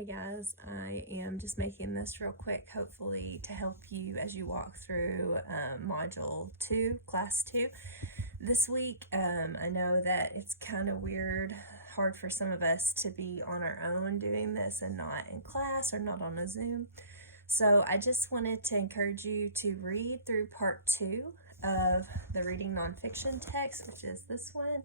Hey guys, I am just making this real quick, hopefully to help you as you walk through Module 2, Class 2 this week. I know that it's kind of weird, hard for some of us to be on our own doing this and not in class or not on a Zoom. So I just wanted to encourage you to read through Part 2 of the Reading Nonfiction text, which is this one.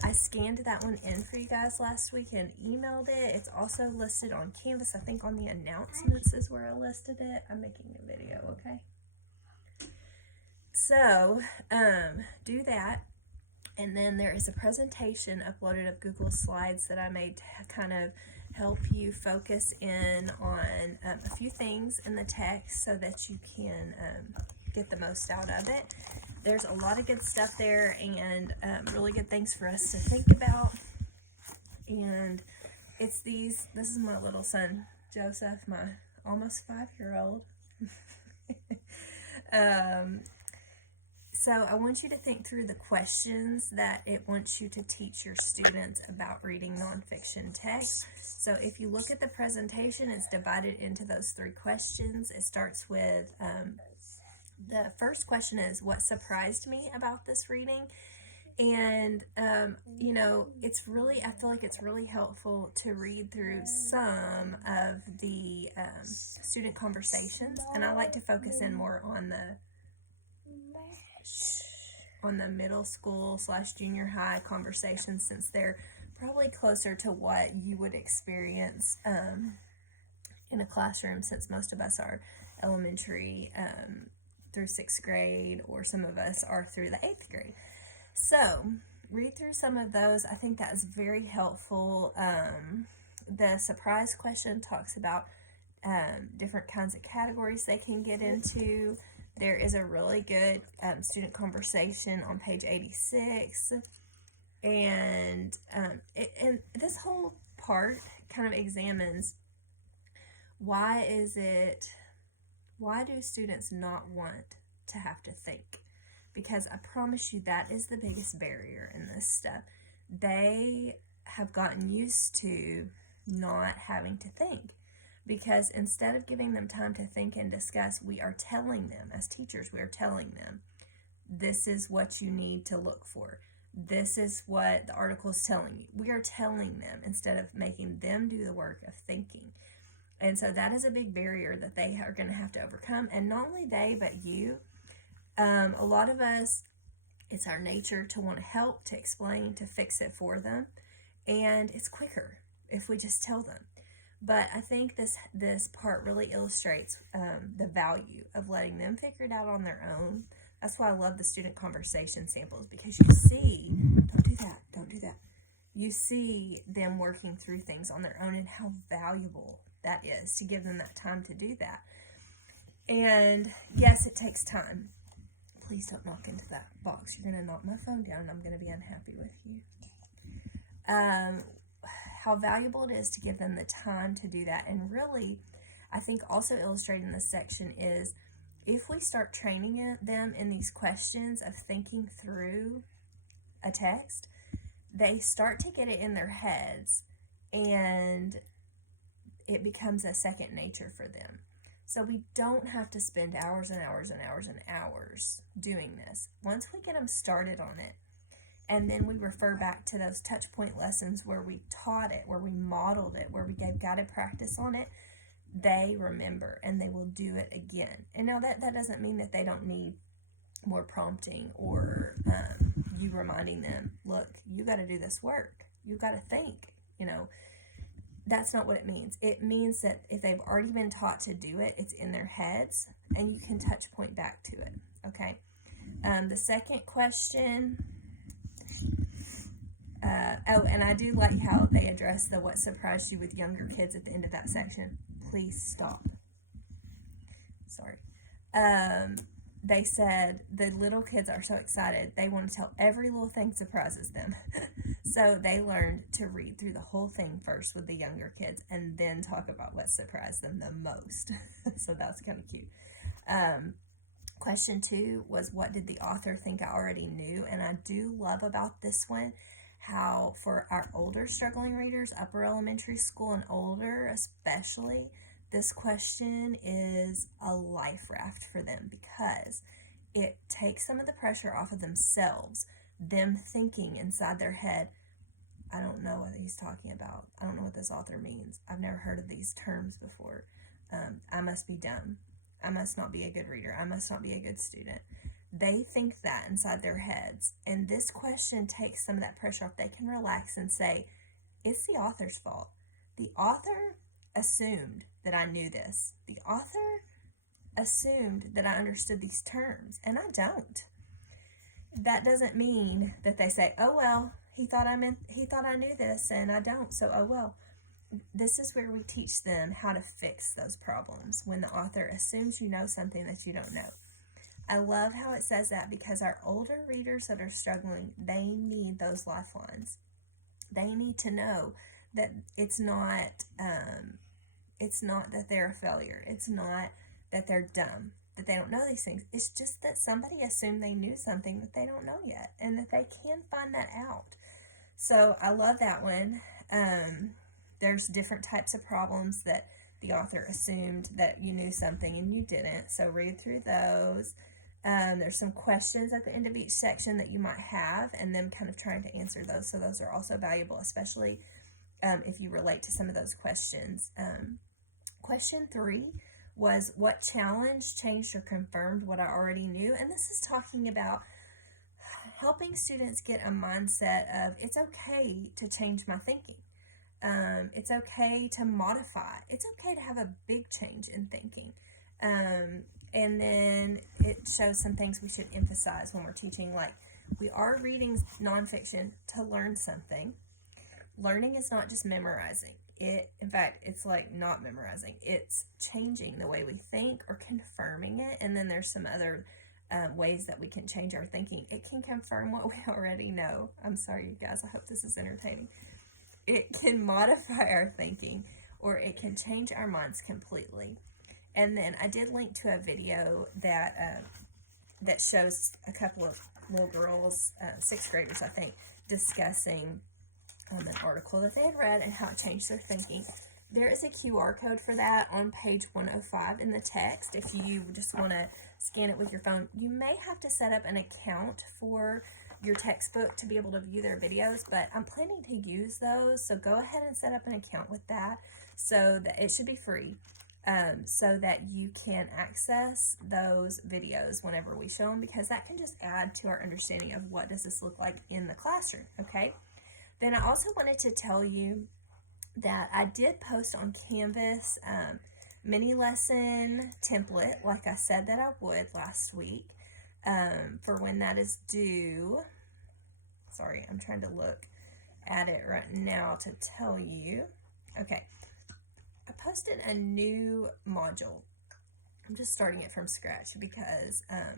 I scanned that one in for you guys last week and emailed it. It's also listed on Canvas. I think on the announcements is where I listed it. I'm making a video, okay? So, do that. And then there is a presentation uploaded of Google Slides that I made to kind of help you focus in on a few things in the text so that you can get the most out of it. There's a lot of good stuff there and really good things for us to think about. And it's this is my little son, Joseph, my almost 5-year-old. So I want you to think through the questions that it wants you to teach your students about reading nonfiction text. So if you look at the presentation, it's divided into those 3 questions. It starts with the first question is, what surprised me about this reading? And, I feel like it's really helpful to read through some of the student conversations. And I like to focus in more on the middle school / junior high conversations, since they're probably closer to what you would experience in a classroom, since most of us are elementary through 6th grade, or some of us are through the 8th grade. So read through some of those. I think that is very helpful. The surprise question talks about different kinds of categories they can get into. There is a really good student conversation on page 86. And this whole part kind of examines why do students not want to have to think? Because I promise you that is the biggest barrier in this stuff. They have gotten used to not having to think. Because instead of giving them time to think and discuss, we are telling them, as teachers, we are telling them, this is what you need to look for. This is what the article is telling you. We are telling them instead of making them do the work of thinking. And so that is a big barrier that they are going to have to overcome. And not only they, but you. A lot of us, it's our nature to want to help, to explain, to fix it for them. And it's quicker if we just tell them. But I think this part really illustrates the value of letting them figure it out on their own. That's why I love the student conversation samples, because you see, don't do that. You see them working through things on their own and how valuable that is to give them that time to do that. And yes, it takes time. Please don't knock into that box. You're going to knock my phone down and I'm going to be unhappy with you. How valuable it is to give them the time to do that. And really, I think also illustrated in this section is, if we start training them in these questions of thinking through a text, they start to get it in their heads and it becomes a second nature for them. So we don't have to spend hours and hours and hours and hours doing this. Once we get them started on it, and then we refer back to those touch point lessons where we taught it, where we modeled it, where we gave guided practice on it, they remember and they will do it again. And now that doesn't mean that they don't need more prompting or you reminding them, look, you got to do this work. You got to think, That's not what it means. It means that if they've already been taught to do it, it's in their heads and you can touch point back to it, okay? The second question... and I do like how they address the what surprised you with younger kids at the end of that section. Please stop. Sorry. They said the little kids are so excited. They want to tell every little thing surprises them. So they learned to read through the whole thing first with the younger kids and then talk about what surprised them the most. So that's kind of cute. Question 2 was, what did the author think I already knew? And I do love about this one how for our older struggling readers, upper elementary school and older, especially, this question is a life raft for them because it takes some of the pressure off of themselves, them thinking inside their head, I don't know what he's talking about. I don't know what this author means. I've never heard of these terms before. I must be dumb. I must not be a good reader. I must not be a good student. They think that inside their heads. And this question takes some of that pressure off. They can relax and say, it's the author's fault. The author assumed that I knew this. The author assumed that I understood these terms, and I don't. That doesn't mean that they say, oh, well, he thought I knew this, and I don't, so oh, well. This is where we teach them how to fix those problems when the author assumes you know something that you don't know. I love how it says that because our older readers that are struggling, they need those lifelines. They need to know that it's not that they're a failure. It's not that they're dumb, that they don't know these things. It's just that somebody assumed they knew something that they don't know yet, and that they can find that out. So I love that one. There's different types of problems that the author assumed that you knew something and you didn't. So read through those. There's some questions at the end of each section that you might have, and them kind of trying to answer those. So those are also valuable, especially if you relate to some of those questions. Question 3 was, what challenge changed or confirmed what I already knew? And this is talking about helping students get a mindset of it's okay to change my thinking. It's okay to modify. It's okay to have a big change in thinking. And then it shows some things we should emphasize when we're teaching, like we are reading nonfiction to learn something. Learning is not just memorizing. In fact, it's like not memorizing. It's changing the way we think or confirming it. And then there's some other ways that we can change our thinking. It can confirm what we already know. I'm sorry, you guys. I hope this is entertaining. It can modify our thinking, or it can change our minds completely. And then I did link to a video that shows a couple of little girls, 6th graders, I think, discussing an article that they had read and how it changed their thinking. There is a QR code for that on page 105 in the text. If you just want to scan it with your phone, you may have to set up an account for your textbook to be able to view their videos, but I'm planning to use those, so go ahead and set up an account with that, so that it should be free, so that you can access those videos whenever we show them, because that can just add to our understanding of what does this look like in the classroom. Okay, then I also wanted to tell you that I did post on Canvas mini lesson template, like I said that I would last week. For when that is due. Sorry, I'm trying to look at it right now to tell you. Okay, I posted a new module. I'm just starting it from scratch because I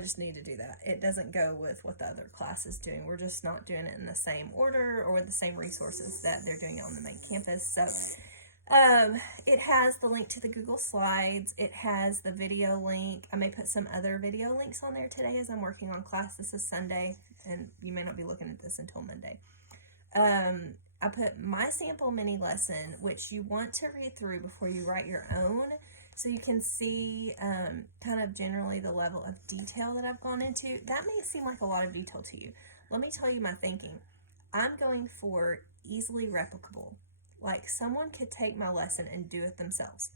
just need to do that. It doesn't go with what the other class is doing. We're just not doing it in the same order or with the same resources that they're doing on the main campus. So it has the link to the Google Slides. It has the video link. I may put some other video links on there today as I'm working on class. This is Sunday, and you may not be looking at this until Monday. I put my sample mini lesson, which you want to read through before you write your own, so you can see kind of generally the level of detail that I've gone into. That may seem like a lot of detail to you. Let me tell you my thinking. I'm going for easily replicable. Like, someone could take my lesson and do it themselves.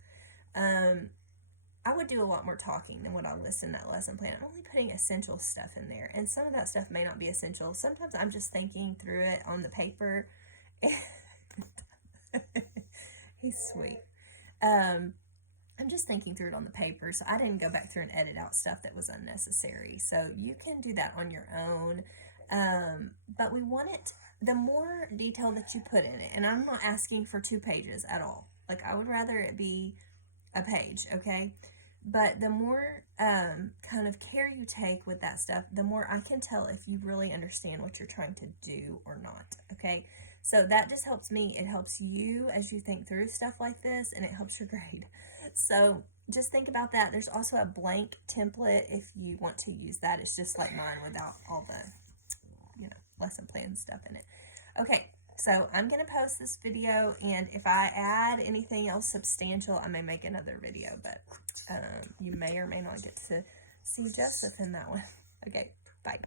I would do a lot more talking than what I list in that lesson plan. I'm only putting essential stuff in there, and some of that stuff may not be essential. Sometimes I'm just thinking through it on the paper. He's sweet. I'm just thinking through it on the paper, so I didn't go back through and edit out stuff that was unnecessary. So you can do that on your own. But we want it, the more detail that you put in it, and I'm not asking for 2 pages at all. Like, I would rather it be a page, okay? But the more kind of care you take with that stuff, the more I can tell if you really understand what you're trying to do or not, okay? So that just helps me. It helps you as you think through stuff like this, and it helps your grade. So just think about that. There's also a blank template if you want to use that. It's just like mine without all the, lesson plan stuff in it. Okay, So I'm going to post this video, and if I add anything else substantial, I may make another video, but you may or may not get to see Joseph in that one. Okay, bye.